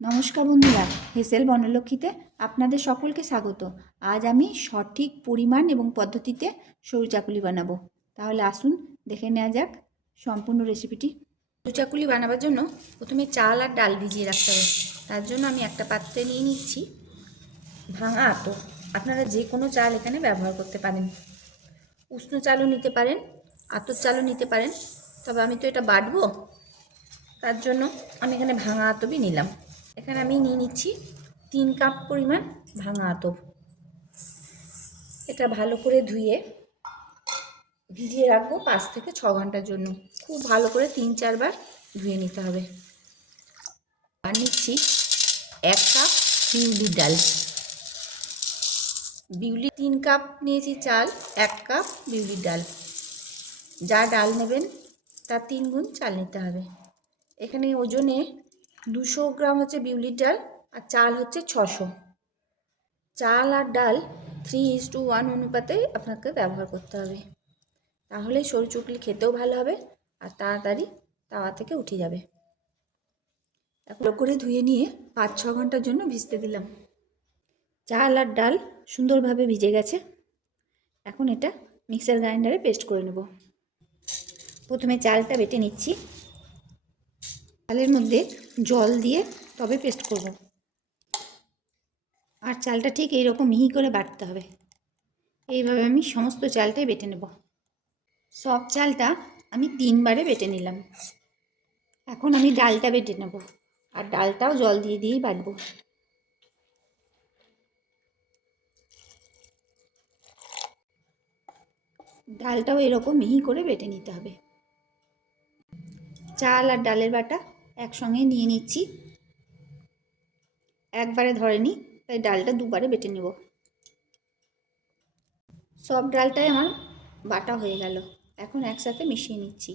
নমস্কার বন্ধুরা, হেসেল বনলক্ষ্মীতে আপনাদের সকলকে স্বাগত। আজ আমি সঠিক পরিমাণ এবং পদ্ধতিতে সরু চাকুলি বানাবো। তাহলে আসুন দেখে নেওয়া যাক সম্পূর্ণ রেসিপিটি সরু চাকুলি বানাবার জন্য প্রথমে চাল আর ডাল ভিজিয়ে রাখতে হবে। তার জন্য আমি একটা পাত্রে নিয়ে নিচ্ছি ভাঙা আতো আপনারা যে কোনো চাল এখানে ব্যবহার করতে পারেন। উষ্ণ চালও নিতে পারেন আতর চালও নিতে পারেন। তবে আমি তো এটা বাটবো। তার জন্য আমি এখানে ভাঙা আতবই নিলাম। এখানে আমি নিয়ে নিচ্ছি তিন কাপ পরিমাণ ভাঙা আতপ। এটা ভালো করে ধুয়ে ভিজিয়ে রাখব পাঁচ থেকে ছ ঘণ্টার জন্য। খুব ভালো করে তিন চারবার ধুয়ে নিতে হবে। আর নিচ্ছি এক কাপ বিউলির ডাল। বিউলি তিন কাপ নিয়েছি চাল, এক কাপ বিউলির ডাল। যা ডাল নেবেন, তার তিন গুণ চাল নিতে হবে। এখানে ওজনে দুশো গ্রাম হচ্ছে বিউলির ডাল আর চাল হচ্ছে ছশো। চাল আর ডাল থ্রি ইস টু ওয়ান অনুপাতে আপনাকে ব্যবহার করতে হবে। তাহলে সরু চুকলি খেতেও ভালো হবে আর তাড়াতাড়ি তাওয়া থেকে উঠে যাবে। এখন করে ধুয়ে নিয়ে পাঁচ ছ ঘণ্টার জন্য ভিজতে দিলাম। চাল আর ডাল সুন্দরভাবে ভিজে গেছে। এখন এটা মিক্সার গ্রাইন্ডারে পেস্ট করে নেব। প্রথমে চালটা বেটে নিচ্ছি। চালের মধ্যে জল দিয়ে তবে পেস্ট করব। আর চালটা ঠিক এইরকম মিহি করে বাটতে হবে। এইভাবে আমি সমস্ত চালটাই বেটে নেব। সব চালটা আমি তিনবারে বেটে নিলাম। এখন আমি ডালটা বেটে নেব। আর ডালটাও জল দিয়ে দিয়েই বাটবো। ডালটাও এরকম মিহি করে বেটে নিতে হবে। চাল আর ডালের বাটা একসঙ্গে নিয়ে নিচ্ছি। একবারে ধরেনি তাই ডালটা দুবারে বেটে নেব। সব ডালটাই আমার বাটা হয়ে গেল। এখন একসাথে মিশিয়ে নিচ্ছি।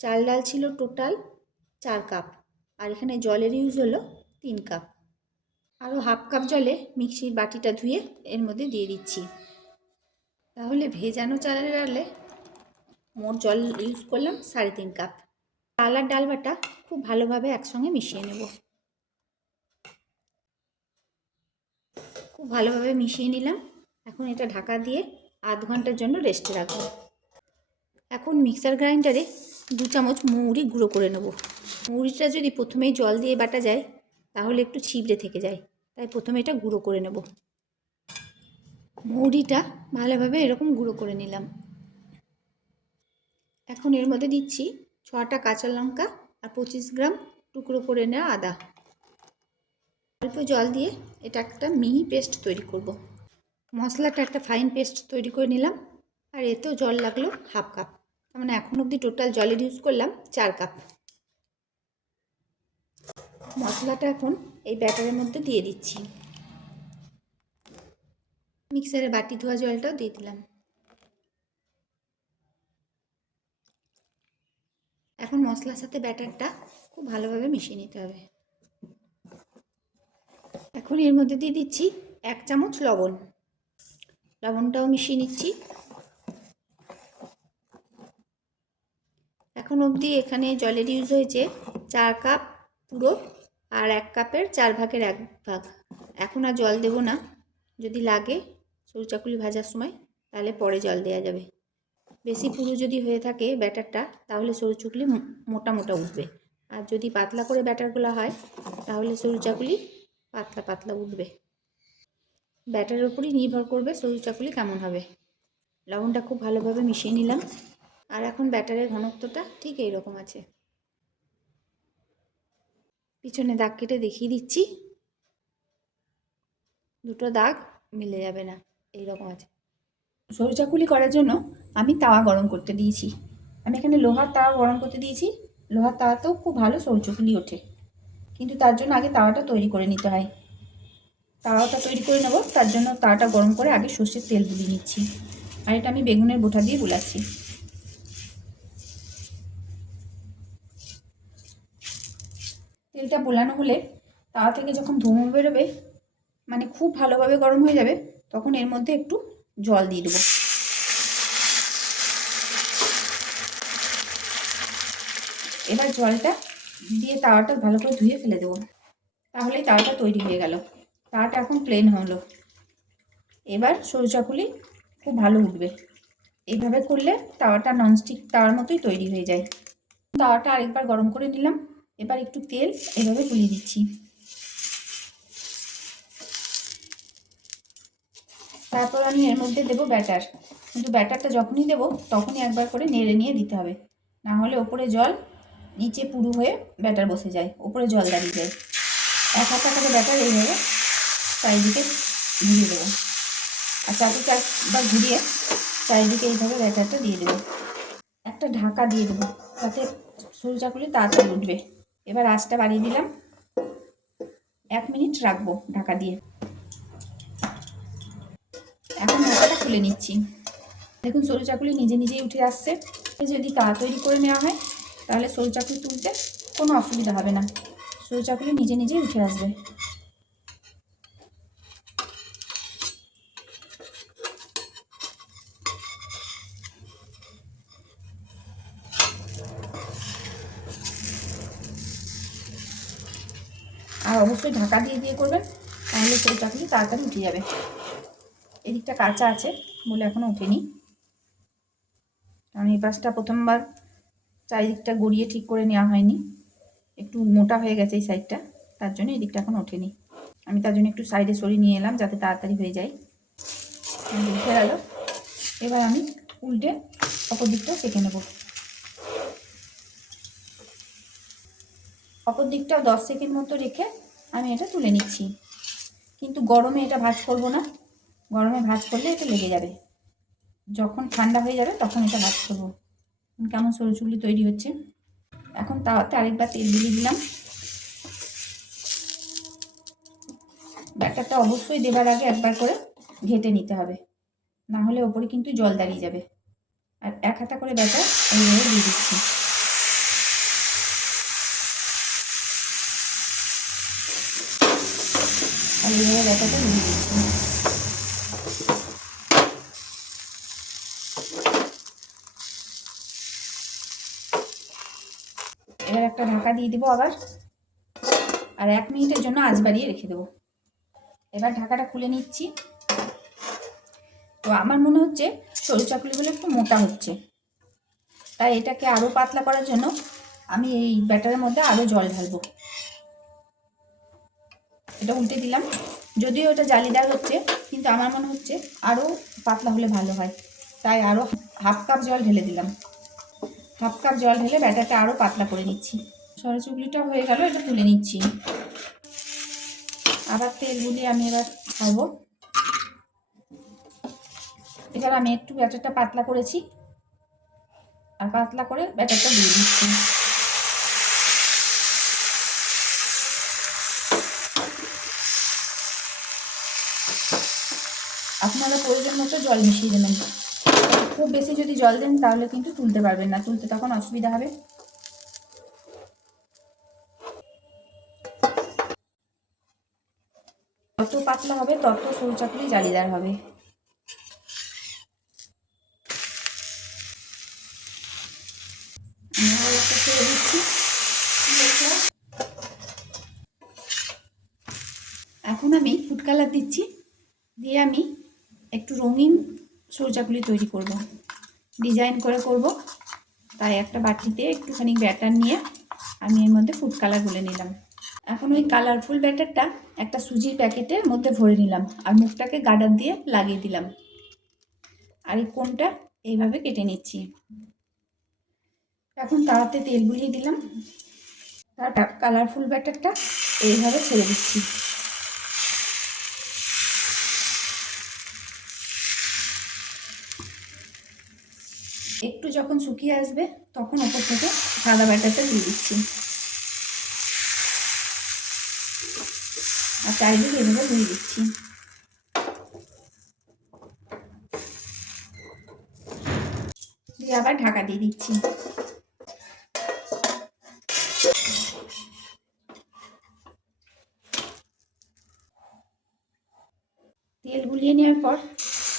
চাল ডাল ছিল টোটাল চার কাপ, আর এখানে জলের ইউজ হলো তিন কাপ। আরও হাফ কাপ জলে মিক্সির বাটিটা ধুয়ে এর মধ্যে দিয়ে দিচ্ছি। তাহলে ভেজানো চালের ডালে মোট জল ইউজ করলাম সাড়ে তিন কাপ। চাল আর ডাল বাটা খুব ভালোভাবে একসঙ্গে মিশিয়ে নেব। খুব ভালোভাবে মিশিয়ে নিলাম। এখন এটা ঢাকা দিয়ে আধ ঘণ্টার জন্য রেস্টে রাখব। এখন মিক্সার গ্রাইন্ডারে দু চামচ মৌরি গুঁড়ো করে নেব। মৌরিটা যদি প্রথমেই জল দিয়ে বাটা যায়, তাহলে একটু ছিবড়ে থেকে যায়। তাই প্রথমে এটা গুঁড়ো করে নেব। মৌরিটা ভালোভাবে এরকম গুঁড়ো করে নিলাম। এখন এর মধ্যে দিচ্ছি ছটা কাঁচা লঙ্কা আর পঁচিশ গ্রাম টুকরো করে নেওয়া আদা। অল্প জল দিয়ে এটা একটা মিহি পেস্ট তৈরি করব। মশলাটা একটা ফাইন পেস্ট তৈরি করে নিলাম আর এতেও জল লাগল হাফ কাপ। তার মানে এখন অবধি টোটাল জলের ইউজ করলাম চার কাপ। মশলাটা এখন এই ব্যাটারের মধ্যে দিয়ে দিচ্ছি। মিক্সারে বাটি ধোয়া জলটাও দিয়ে দিলাম। এখন মশলার সাথে ব্যাটারটা খুব ভালোভাবে মিশিয়ে নিতে হবে। এখন এর মধ্যে দিয়ে দিচ্ছি এক চামচ লবণ। লবণটাও মিশিয়ে নিচ্ছি। এখন অবধি এখানে জলের ইউজ হয়েছে চার কাপ পুরো আর এক কাপের চার ভাগের এক ভাগ। এখন আর জল দেব না। যদি লাগে সরু চাকুলি ভাজার সময় তাহলে পরে জল দেওয়া যাবে। বেশি পুরো যদি হয়ে থাকে ব্যাটারটা, তাহলে সরু চুকলি মোটা মোটা উঠবে। আর যদি পাতলা করে ব্যাটারগুলো হয়, তাহলে সরু চাকুলি পাতলা পাতলা উঠবে। ব্যাটারের উপরই নির্ভর করবে সরু চাকুলি কেমন হবে। লবণটা খুব ভালোভাবে মিশিয়ে নিলাম। আর এখন ব্যাটারের ঘনত্বটা ঠিক এই রকম আছে। পিছনে দাগ কেটে দেখিয়ে দিচ্ছি। দুটো দাগ মিলে যাবে না, এইরকম আছে। সরু চাকুলি করার জন্য আমি তাওয়া গরম করতে দিয়েছি। আমি এখানে লোহার তাওয়া গরম করতে দিয়েছি। লোহার তাওয়াতেও খুব ভালো সরু চাকুলি ওঠে। কিন্তু তার জন্য আগে তাওয়াটা তৈরি করে নিতে হয়। তাওয়াটা তৈরি করে নেব, তার জন্য তাওয়াটা গরম করে আগে সর্ষের তেল বুলিয়ে নিচ্ছি। আর এটা আমি বেগুনের বোটা দিয়ে বুলাচ্ছি তেলটা বোলানো হলে তাওয়া থেকে যখন ধুমো বেরোবে মানে খুব ভালোভাবে গরম হয়ে যাবে, তখন এর মধ্যে একটু জল দিয়ে দেবো। এবার জলটা দিয়ে তাওয়াটা ভালো করে ধুয়ে ফেলে দেবো। তাহলেই তাওয়াটা তৈরি হয়ে গেল। তাওয়াটা এখন প্লেন হলো। এবার সরু খুব ভালো উঠবে। এইভাবে করলে তাওয়াটা ননস্টিক তাওয়ার মতোই তৈরি হয়ে যায়। তাওয়াটা আরেকবার গরম করে নিলাম। এবার একটু তেল এভাবে গুলিয়ে দিচ্ছি। তারপর আমি এর মধ্যে দেবো ব্যাটার। কিন্তু ব্যাটারটা যখনই দেবো, তখনই একবার করে নেড়ে নিয়ে দিতে হবে। না হলে ওপরে জল নিচে পুরু হয়ে ব্যাটার বসে যায়, ওপরে জল দাঁড়িয়ে যায়। এক হাতা করে ব্যাটার এইভাবে চারিদিকে ঘুরিয়ে দেবো। আর চারদিকে একবার ঘুরিয়ে চারিদিকে এইভাবে ব্যাটারটা দিয়ে দেবো। একটা ঢাকা দিয়ে দেবো তাতে সরু চাকুলি তাড়াতাড়ি উঠবে। এবার আঁচটা বাড়িয়ে দিলাম। এক মিনিট রাখব ঢাকা দিয়ে। খুলে নিচ্ছি। দেখুন, সরু চাকুলি নিজে নিজেই উঠে আসছে। যদি তা তৈরি করে নেওয়া হয়, তাহলে সরু চাকুলি তুলতে কোনো অসুবিধা হবে না। সরু চাকুলি নিজে নিজেই উঠে আসবে। আর অবশ্যই ঢাকা দিয়ে দিয়ে করবেন, তাহলে সরু চাকুলি তাড়াতাড়ি উঠে যাবে। এদিকটা কাঁচা আছে বলে এখনও ওঠেনি। কারণ এই পাশটা প্রথমবার চারিদিকটা গড়িয়ে ঠিক করে নেওয়া হয়নি। একটু মোটা হয়ে গেছে এই সাইডটা তার জন্য এই দিকটা এখন ওঠেনি। আমি তার জন্য একটু সাইডে সরিয়ে নিয়ে এলাম যাতে তাড়াতাড়ি হয়ে যায়। উঠে গেল। এবার আমি উল্টে অপর দিকটাও সেঁকে নেব। অপর দিকটাও দশ সেকেন্ড মতো রেখে আমি এটা তুলে নিচ্ছি। কিন্তু গরমে এটা ভাজ করব না। গরমে ভাজ করলে এটা লেগে যাবে। যখন ঠান্ডা হয়ে যাবে তখন এটা ভাজ করব। কেমন সরু চুগলি তৈরি হচ্ছে। এখন তাওয়াতে আরেকবার তেল দিয়ে দিলাম। ব্যাটারটা অবশ্যই দেবার আগে একবার করে ঘেটে নিতে হবে। না হলে ওপরে কিন্তু জল দাঁড়িয়ে যাবে। আর এক হাতা করে ব্যাটার এইভাবে দিয়ে দিচ্ছি। আর এইভাবে ব্যাটারটা দিয়ে দিচ্ছি এবার একটা ঢাকা দিয়ে দেবো আবার। আর এক মিনিটের জন্য আজ বাড়িয়ে রেখে দেবো। এবার ঢাকাটা খুলে নিচ্ছি। তো আমার মনে হচ্ছে সরু চাকুলিগুলো একটু মোটা হচ্ছে। তাই এটাকে আরও পাতলা করার জন্য আমি এই ব্যাটারের মধ্যে আরও জল ঢালবো। এটা উল্টে দিলাম। যদিও এটা জালিদার হচ্ছে, কিন্তু আমার মনে হচ্ছে আরও পাতলা হলে ভালো হয়। তাই আরও হাফ কাপ জল ঢেলে দিলাম। হাফ কাপ জল ঢেলে ব্যাটারটা আরও পাতলা করে নিচ্ছি। সরা চুগলিটা হয়ে গেল, এটা তুলে নিচ্ছি। আবার তেল গুলি আমি এবার খাব এবার আমি একটু ব্যাটারটা পাতলা করেছি। আর পাতলা করে ব্যাটারটা দিয়ে দিচ্ছি। আপনারা প্রয়োজন মতো জল মিশিয়ে দেবেন। খুব বেশি যদি জল দেন তাহলে কিন্তু তুলতে পারবেন না, তুলতে তখন অসুবিধা হবে। যত পাতলা হবে, তত সরু চাকরি জালিদার হবে। এখন আমি ফুড কালার দিচ্ছি। দিয়ে আমি একটু রঙিন সরুচাকুলি তৈরি করব। ডিজাইন করে করব। তাই একটা বাটিতে একটুখানি ব্যাটার নিয়ে আমি এর মধ্যে ফুড কালার গুলে নিলাম। এখন ওই কালারফুল ব্যাটারটা একটা সুজির প্যাকেটের মধ্যে ভরে নিলাম আর মুখটাকে গার্ডার দিয়ে লাগিয়ে দিলাম। আর এই কোনটা এইভাবে কেটে নিচ্ছি। এখন তাড়াতে তেল বুলিয়ে দিলাম। তার কালারফুল ব্যাটারটা এইভাবে ছেড়ে দিচ্ছি। একটু যখন শুকিয়ে আসবে তখন ওপর থেকে সাদা ব্যাটারটা দিয়ে দিচ্ছি। আর চারিদিকে এভাবে ধুয়ে দিচ্ছি। দিয়ে আবার ঢাকা দিয়ে দিচ্ছি। তেল গুলিয়ে নেওয়ার পর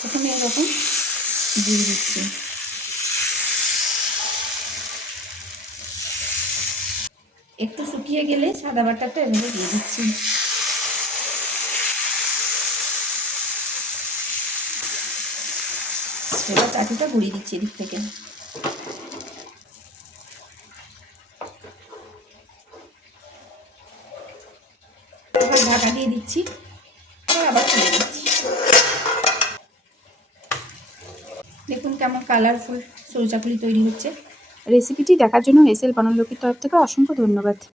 প্রথমে এরকম দিয়ে দিচ্ছি। একটু শুকিয়ে গেলে সাদা বাটাটা এভাবে দিয়ে দিচ্ছি। এবার কাঠুটা গুঁড়িয়ে দিচ্ছি এদিক থেকে। ঢাকা দিয়ে দিচ্ছি আবার খুলে দিচ্ছি দেখুন কেমন কালারফুল সরু চাকুলি তৈরি হচ্ছে। রেসিপিটি দেখার জন্য এসএল বানালোকির তরফ থেকে অসংখ্য ধন্যবাদ।